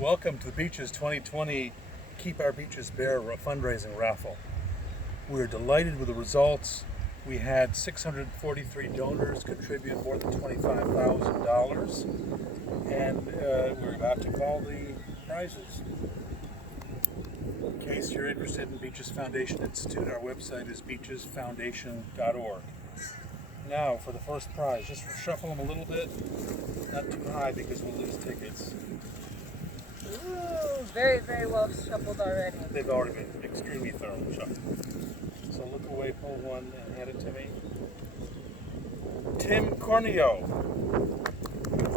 Welcome to the Beaches 2020 Keep Our Beaches Bare fundraising raffle. We're delighted with the results. We had 643 donors contribute more than $25,000, and we're about to call the prizes. In case you're interested in Beaches Foundation Institute, our website is beachesfoundation.org. Now for the first prize, just shuffle them a little bit, not too high because we'll lose tickets. Ooh, very, very well shuffled already. They've already been extremely thoroughly shuffled. So look away, pull one, and hand it to me. Tim Corneo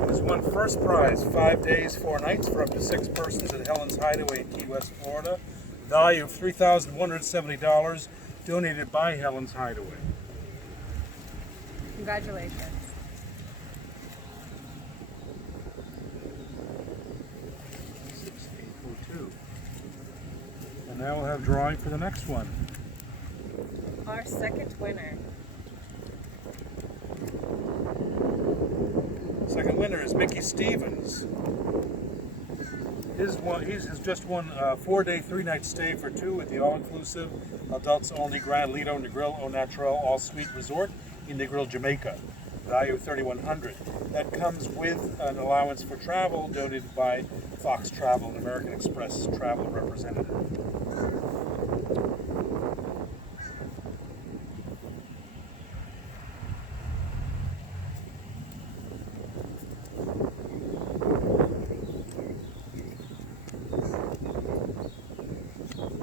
has won first prize, 5 days, 4 nights for up to 6 persons at Helen's Hideaway in Key West, Florida. Value of $3,170, donated by Helen's Hideaway. Congratulations. And now we'll have drawing for the next one. Our second winner. Second winner is Mickey Stevens. He's just won a 4-day, 3-night stay for 2 at the all-inclusive, adults-only Grand Lido Negril Au Naturel All-Suite Resort in Negril, Jamaica. Value of $3,100. That comes with an allowance for travel donated by Fox Travel, an American Express travel representative.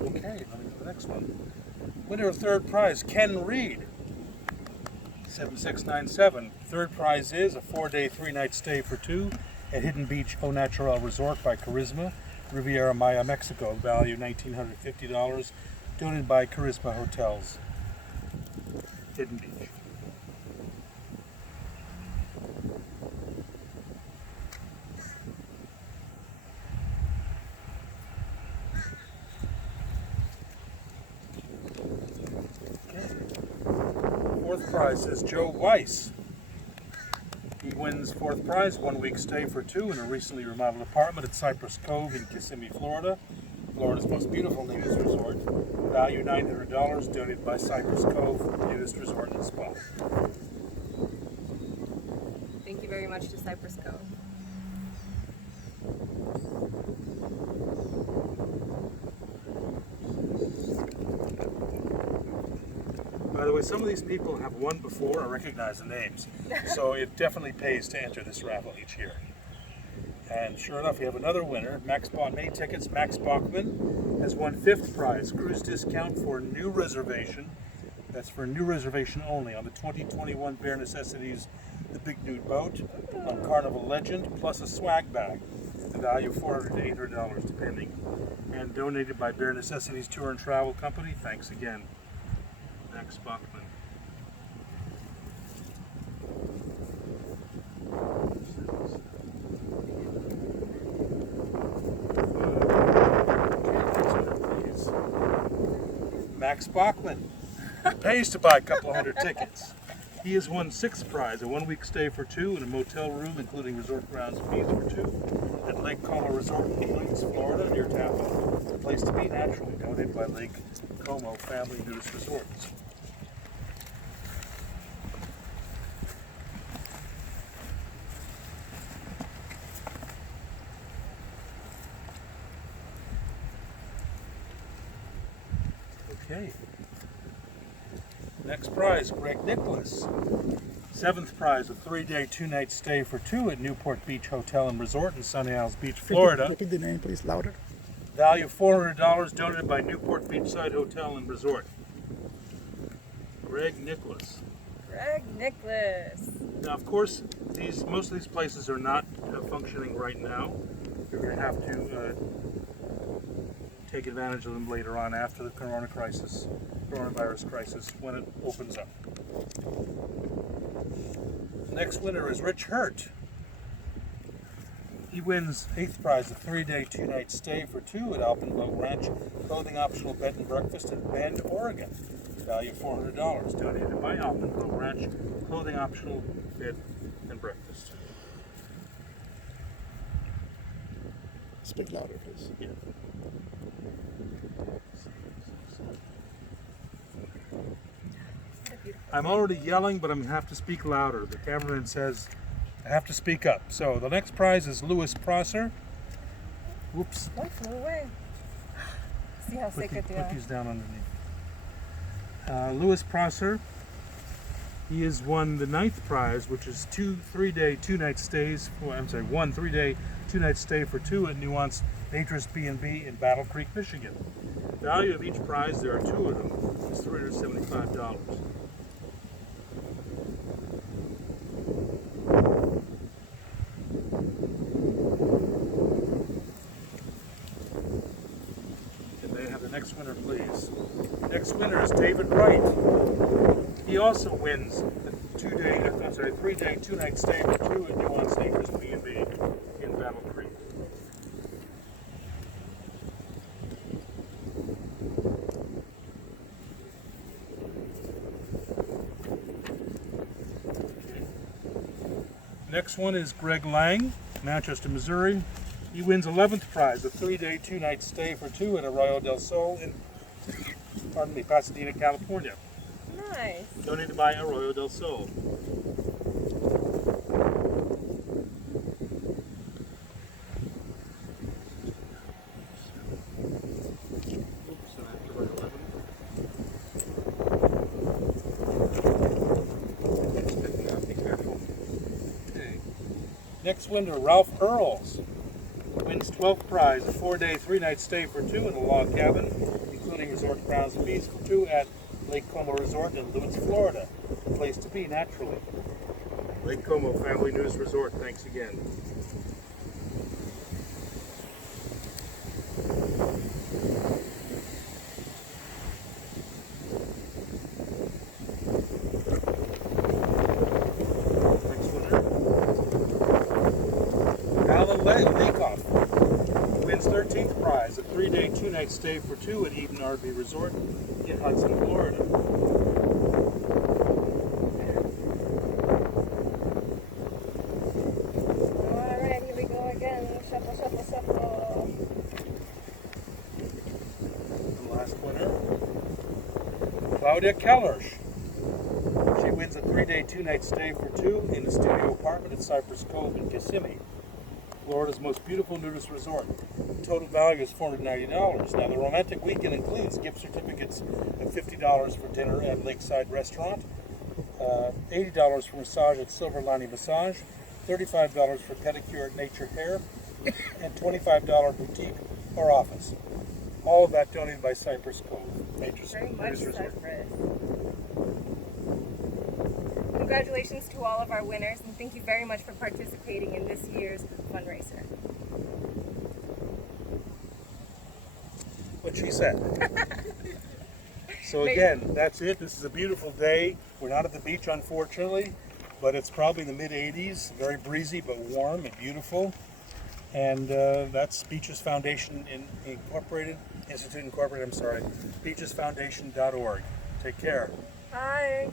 Okay, let me do the next one. Winner of third prize, Ken Reed, 7697. Third prize is a 4-day, 3-night stay for 2 at Hidden Beach Au Naturel Resort by Charisma, Riviera Maya, Mexico. Value $1,950, donated by Charisma Hotels, Hidden Beach. Fourth prize is Joe Weiss. He wins fourth prize, 1-week stay for 2 in a recently remodeled apartment at Cypress Cove in Kissimmee, Florida. Florida's most beautiful nudist resort. Value $900, donated by Cypress Cove Nudist Resort and Spa. Thank you very much to Cypress Cove. By the way, some of these people have won before. I recognize the names. So it definitely pays to enter this raffle each year. And sure enough, we have another winner. Max May Tickets, Max Bachman, has won 5th prize, cruise discount for new reservation. That's for new reservation only on the 2021 Bare Necessities, the Big Nude Boat, on Carnival Legend, plus a swag bag. The value of $400 to $800 depending. And donated by Bare Necessities Tour and Travel Company. Thanks again, Max Bachman. Max Bachman. It pays to buy a couple hundred tickets. He has won 6th prize, a 1-week stay for 2 in a motel room, including resort grounds fees for 2 at Lake Como Resort in Queens, Florida, near Tampa. A place to be naturally, donated by Lake Como Family Nudist Resorts. Okay. Next prize, Greg Nicholas. 7th prize, a 3-day, 2-night stay for 2 at Newport Beach Hotel and Resort in Sunny Isles Beach, Florida. Repeat the name, please, louder. Value of $400, donated by Newport Beachside Hotel and Resort. Greg Nicholas. Greg Nicholas. Now, of course, most of these places are not functioning right now. You're going to have to take advantage of them later on after the coronavirus crisis, when it opens up. The next winner is Rich Hurt. He wins 8th prize, a 3-day, 2-night stay for 2 at Alpenboat Ranch, clothing optional bed and breakfast in Bend, Oregon. Value of $400, donated by Alpenboat Ranch, clothing optional bed and breakfast. Speak louder, please. Yeah. I'm already yelling, but I'm going to have to speak louder. The cameraman says I have to speak up. So the next prize is Louis Prosser. Whoops. One flew away. See how sick it Put these down underneath. Louis Prosser. He has won the 9th prize, which is 2 3-day, 2-night stays. One 3-day, 2-night stay for 2 at Nuance Naturist B&B in Battle Creek, Michigan. The value of each prize, there are 2 of them, is $375. Can they have the next winner, please? Next winner is David Wright. He also wins the 3-day, 2-night stay for 2 at Nuance Naturist B&B in Battle Creek. Next one is Greg Lang, Manchester, Missouri. He wins 11th prize, a 3-day, 2-night stay for 2 at Arroyo del Sol in, Pasadena, California. Nice. Donated by Arroyo del Sol. Oops, I have to write 11. It's picking up, be careful. Okay. Next winner, Ralph Earls. Wins 12th prize, a 4-day, 3-night stay for 2 in a log cabin, including resort grounds and fees for 2 at Lake Como Resort in Lewis, Florida. A place to be, naturally. Lake Como Family News Resort, thanks again. Next winner. Alan Leakoff wins 13th prize, a 3-day, 2-night stay for 2 at Eden RV Resort in Hudson, Florida. Alright, here we go again. Shuffle, shuffle, shuffle. And last winner, Claudia Kellersch. She wins a 3-day, 2-night stay for 2 in a studio apartment at Cypress Cove in Kissimmee, Florida's most beautiful nudist resort. The total value is $490. Now, the romantic weekend includes gift certificates of $50 for dinner at Lakeside Restaurant, $80 for massage at Silver Lining Massage, $35 for pedicure at Nature Hair, and $25 boutique or office. All of that donated by Cypress Cove. Very much, Nudist Resort. Cypress. Congratulations to all of our winners, and thank you very much for participating in this year's fundraiser. What she said. So again, that's it. This is a beautiful day. We're not at the beach, unfortunately, but it's probably in the mid-80s. Very breezy, but warm and beautiful. And that's B.E.A.C.H.E.S Foundation Institute Incorporated, B.E.A.C.H.E.S Foundation.org. Take care. Bye.